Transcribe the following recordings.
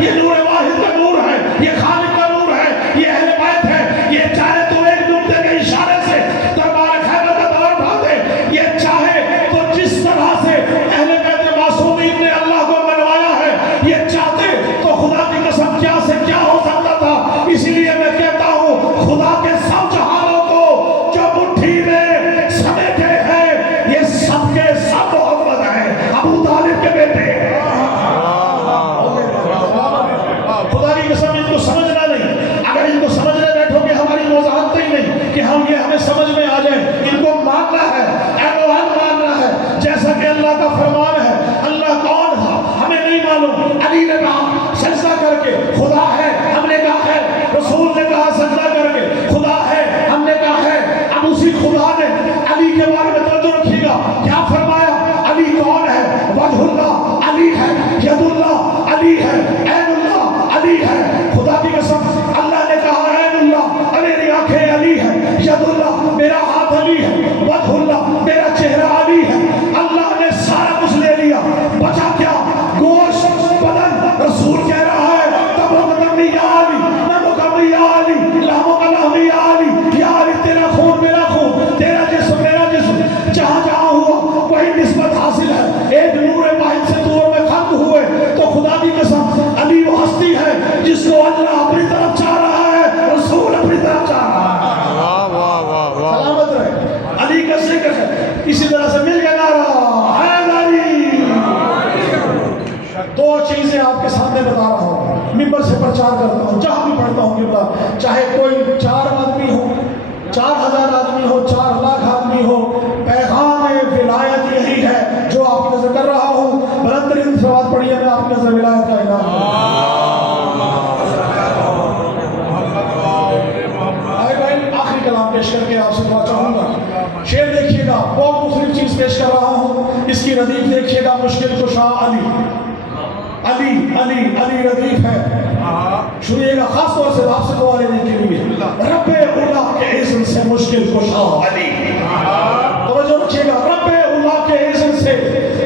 یہ نور واحد کا نور ہے، یہ خالق کا نور ہے، یہ اہل بیت ہے. یہ چاہے تو ایک نقطے کے اشارے سے دربار خیبر کا دور اٹھا دے، یہ چاہے تو جس طرح سے اہل بیت معصومین نے اللہ کو منوایا ہے، یہ چاہتے تو خدا کی قسم کیا سے کیا ہو سکتا تھا. اسی لیے میں کہتا ہوں خدا کے سب جہانوں کو جو مٹھی میں سمیٹے ہیں یہ سب کے سب محمد ہیں، ابو طالب کے بیٹے. خدا کی قسم ان کو سمجھنا نہیں. اگر ان کو سمجھنے بیٹھو گے ہماری وضاحت ہی نہیں کہ ہم یہ ہمیں سمجھ میں آ جائے. ان کو ماننا ہے، ایمان ماننا ہے جیسا کہ اللہ کا فرمان ہے. اللہ کون تھا ہمیں نہیں معلوم. علی نے کہا سجدہ کر کے خدا ہے، ہم نے کہا ہے. رسول نے کہا سجدہ کر کے خدا ہے، ہم نے کہا ہے. اب اسی خدا نے علی کے بارے میں توجہ رکھیے گا کیا فرمایا. علی کون ہے؟ وجہ اللہ علی ہے، ید اللہ علی ہے، عین اللہ علی ہے. خدا کی قسم اللہ نے کہا عین اللہ میری آنکھیں علی ہے، ید اللہ میرا ہاتھ علی ہے، وجہ اللہ میرا چہرہ علی ہے. اللہ نے سارا کچھ لے لیا، بچا کیا؟ گوشت بدن. رسول کہہ رہا ہے تب مقدم یا علی، نہ مقدم یا علی، لہم کا لہم یا علی، یا علی تیرا خون میرا خون، تیرا جسم میرا جسم. جہاں جہاں ہوا وہی نسبت حاصل ہے. ایک نور واحد سے دور میں خلق ہوئے تو خدا کی قسم علی وہ ہستی ہے جس کو اللہ اپنی طرف چاہ رہا ہے، رسول اپنی طرف چاہ رہا ہے. سلامت رہے. علی کا ذکر ہے. اسی طرح سے مل گیا نعرہ حیدری. دو چیزیں آپ کے سامنے بتا رہا ہوں، ممبر سے پرچار کرتا ہوں، جہاں بھی پڑھتا ہوں کہ چاہے کوئی 4 آدمی ہو، 4000 آدمی ہو، 4 لاکھ آدمی ہو، پیغام ولایت یہی ہے جو آپ کی نظر کر رہا ہوں. بلند ترین صلوات پڑھیے میں آپ کی نظر ولایت کا اعلان آخری کلام پیش کر کے آپ سے دعا چاہوں گا. شعر دیکھیے گا، بہت مختلف چیز پیش کر رہا ہوں. اس کی ردیف دیکھیے گا، مشکل کشا علی علی علی علی ردیف ہے. سنیے گا خاص طور سے آپ سے دعا لینے کے لیے. رب اولا کے اذن سے مشکل کشا علی. توجہ رکھیے گا، رب اولا کے اذن سے.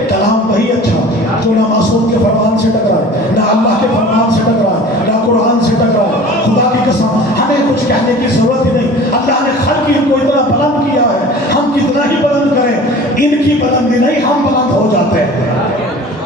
کلام وہی اچھا جو نہ معصوم کے فرمان سے ٹکرائے، نہ اللہ کے فرمان سے ٹکرائے، نہ قرآن سے ٹکرائے. خدا کی قسم ہمیں کچھ کہنے کی ضرورت ہی نہیں. اللہ نے خلق ان کو اتنا بلند کیا ہے، ہم کتنا ہی بلند کریں ان کی بلندی نہیں، ہم بلند ہو جاتے ہیں.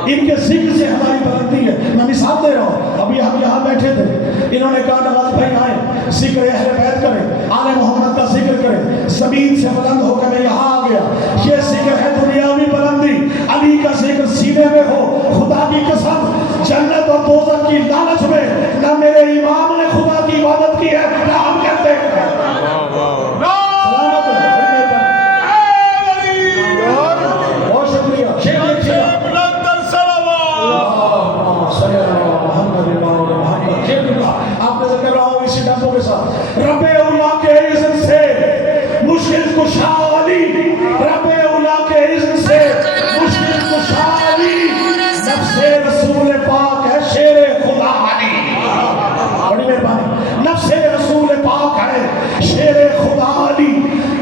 ان کے ذکر سے ہماری بلندی ہے. میں مثال دے رہا ہوں، ابھی ہم یہاں بیٹھے تھے، انہوں نے کہا نواز بھائی آئیں ذکر اہل بیت کریں، آل محمد کا ذکر کریں. زمین سے بلند ہو کر میں یہاں آ گیا. یہ ذکر ہے دنیاوی بلندی. علی کا ذکر سینے میں ہو، خدا کی قسم جنت اور دوزخ کی لالچ میں نہ میرے امام نے خدا کی عبادت کی ہے نہ ہم کرتے ہیں. بہت شکریہ. آپ نے ذکر رہا ہوں اسی ڈبوں کے ساتھ. رب اولا کے اذن سے مشکل کشا علی، رب اولا کے اذن سے مشکل کشا علی. نفس رسول پاک ہے شیر خدا علی. بڑی مہربانی. نفس رسول پاک ہے شیر خدا علی.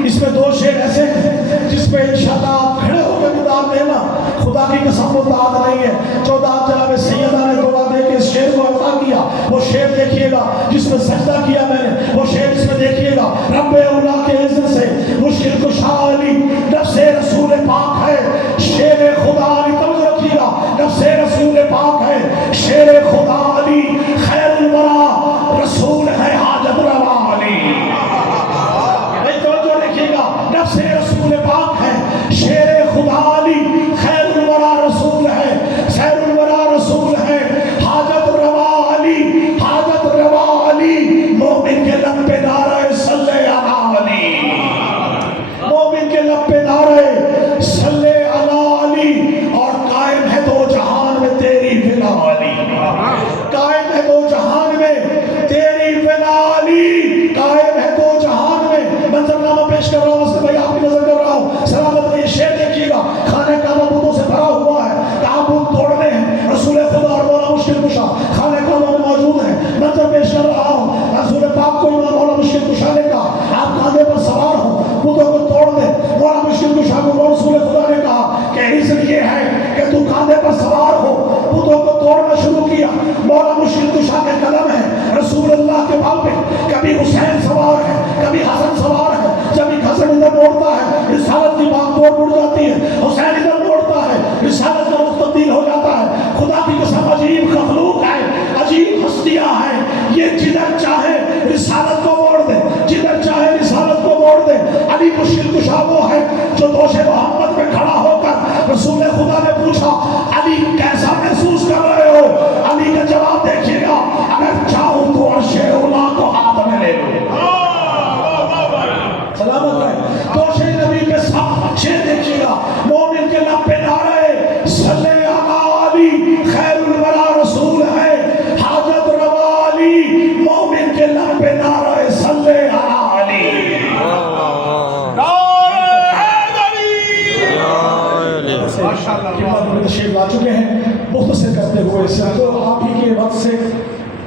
اس میں 2 شعر ایسے ہیں جس پہ انشاءاللہ آپ کھڑے ہو کے مداد دینا. خدا کی قسم مداد نہیں ہے. 14 جناب سیدہ نے دعا دے کے اس شعر کو عطا کیا. وہ شعر دیکھیے گا جس میں سجدہ کیا میں نے، وہ شعر اس میں دیکھیے گا. رب اولا کے اذن سے مشکل کشا علی، نفس رسول پاک ہے شیر خدا علی. توجہ رکھیے گا، نفس رسول پاک ہے شیر خدا علی. خیر الورا رسول ہے حاجت روا علی. بھائی توجہ رکھیے گا، نفس رسول پاک ہے شیر خدا علی. خیر الورا رسول ہے، خیر الورا رسول ہے حاجت روا علی. حاجت روا علی. مومن کے لب پہ نعرہ صلی علی علی. مومن کے لب پہ نعرہ صلی علی علی. اور قائم ہے 2 جہان میں تیری بلا علی. کشا وہ ہے جو دوش محمد میں کھڑا ہو کر رسول خدا نے پوچھا علی کیسا محسوس کر رہے ہو؟ علی کا جواب دیکھیے گا، اگر چاہوں تو عرش اولا کو ہاتھ میں لے لوں۔ سلامت ہے دوش نبی پہ سب شیر دیکھیے گا، مومن کے لب پہ نعرہ صلی اللہ علی خیر الورا رسول ہے، حاجت روا علی، مومن کے لب پہ نعرہ صلی اللہ علی۔ تشریف لا چکے ہیں، مختصر کرتے ہوئے اس تو آپ ہی کے وقت سے،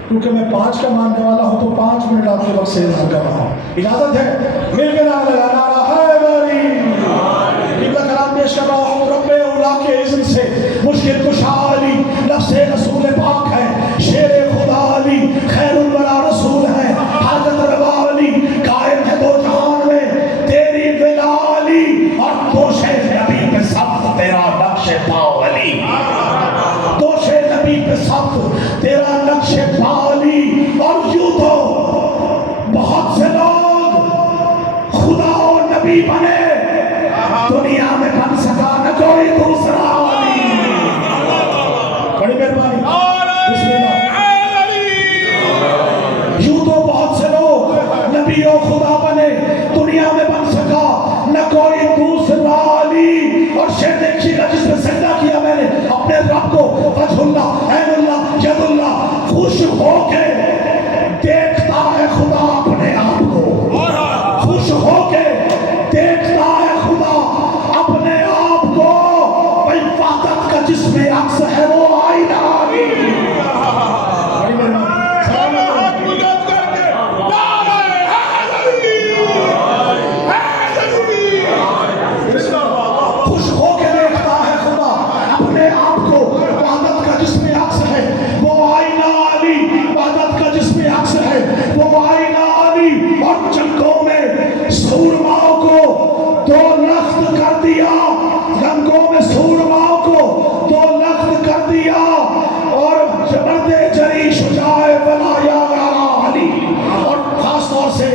کیونکہ میں 5 کا ماننے والا ہوں تو 5 منٹ آپ کے وقت سے اظہار کر رہا ہوں، اجازت ہے؟ مل کے نعرہ لگانا حیدری، قبلہ کلام پیش کر رہا ہوں، رب اولا کے اذن سے، مشکل کشا علی، لفظ رسول پاک ہے، شیر خدا علی، خیر الورا رسول ہے، حاجت روا علی، قائم ہے دو جہان میں تیری ولا علی، اور دوش نبی پہ سب تیرا نقش پاؤ علی، دوش نبی پہ سب تیرا نقش پاؤ علی۔ اور یوں تو بہت سے لوگ خدا و نبی بنے، دنیا میں بن سکا نہ کوئی دوسرا علی۔ بڑی مہربانی، بسم اللہ۔ یوں تو بہت سے لوگ نبی و خدا بنے، دنیا میں بن سکا نہ کوئی دوسرا علی۔ اور شیر دیکھیے گا جس میں سجدہ کیا میں نے اپنے رب کو، وجہ اللہ، عین اللہ، ید اللہ، خوش ہو کے دیکھتا ہے خدا اپنے آپ کو، خوش ہو کے دیکھتا ہے خدا اپنے آپ کو، بھئی وحدت کا جس میں عکس ہے وہ آئینہ علی۔ خوش ہو کے دیکھتا ہے خدا اپنے آپ کو، وحدت کا جس میں عکس ہے وہ آئینہ علی، وحدت کا جس میں عکس ہے وہ آئینہ علی۔ اور جنگوں میں سورماؤں کو 2 لخت کر دیا، جنگوں میں سورماؤں کو 2 لخت کر دیا، اور مرد جری شجاع ولا یا علی۔ اور خاص طور سے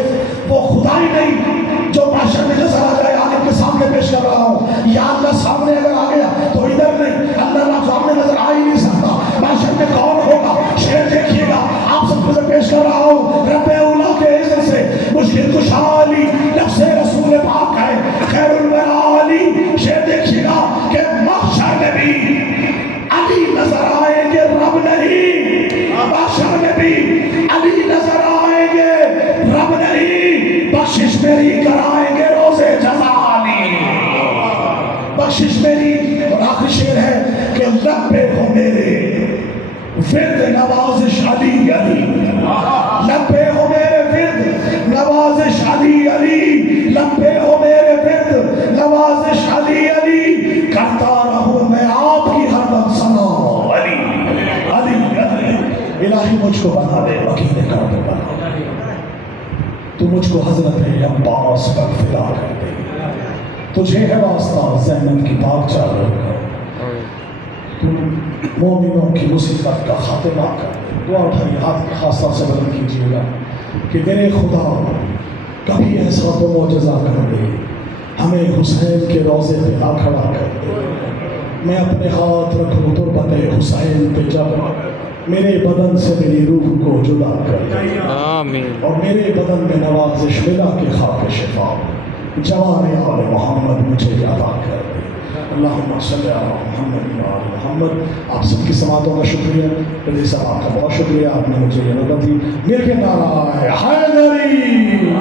وہ خدائی نہیں جو معاشر میں نظر آ جائے، عالم کے سامنے پیش کر رہا ہوں، یا اللہ سامنے اگر آ گیا تو ادھر نہیں، اللہ سامنے نظر آ ہی نہیں سکتا، معاشر میں کون ہوگا؟ شیر دیکھیے گا، آپ سب کو پیش کر رہا ہوں، رب اولا کے عزت سے، مشکل کشا علی، لفظ رسول پاک ہے، خیر الورا علی۔ شیر دیکھیے گا کہ محشر میں بھی علی نظر آئیں گے، رب نہیں، محشر میں بھی علی نظر آئیں گے، رب نہیں، بخشش میری کرائیں گے روزے جزا علی، بخشش میری۔ اور آخری شعر ہے کہ لب پہ ہو میرے ورد نوازش علی علی، لب پہ ہو میرے ورد نوازش علی علی، لب پہ ہو میرے ورد نوازش علی علی، کرتا رہوں میں آپ کی ہر دم ثنا علی علی علی۔ الہی مجھ کو بنا دے وکیل کعبہ بنا دے، تو مجھ کو حضرت عباس پر فدا کر دے، تجھے ہے واسطہ زینب کی پاک چادر کا، تو مومنوں کی مصیبت کا خاتمہ کر دے۔ دعا اٹھائیے، ہاتھ خاصہ سے بلند کیجیے گا کہ میرے خدا کبھی ایسا تو معجزہ کر دے، ہمیں حسین کے روضے پہ نہ کھڑا کر دے، میں اپنے ہاتھ رکھوں تربت حسین پہ جب میرے بدن سے میری روح کو جدا کر دے، اور میرے بدن میں نوازش ملا کے خاک شفا، جوان آل محمد مجھے عطا کر دے۔ اللہم صلی علی محمد و آل محمد۔ آپ سب کی سماعتوں کا شکریہ، رضی صاحب کا بہت شکریہ، آپ نے مجھے یہ نعمت دی۔ مل کے نعرہ حیدری۔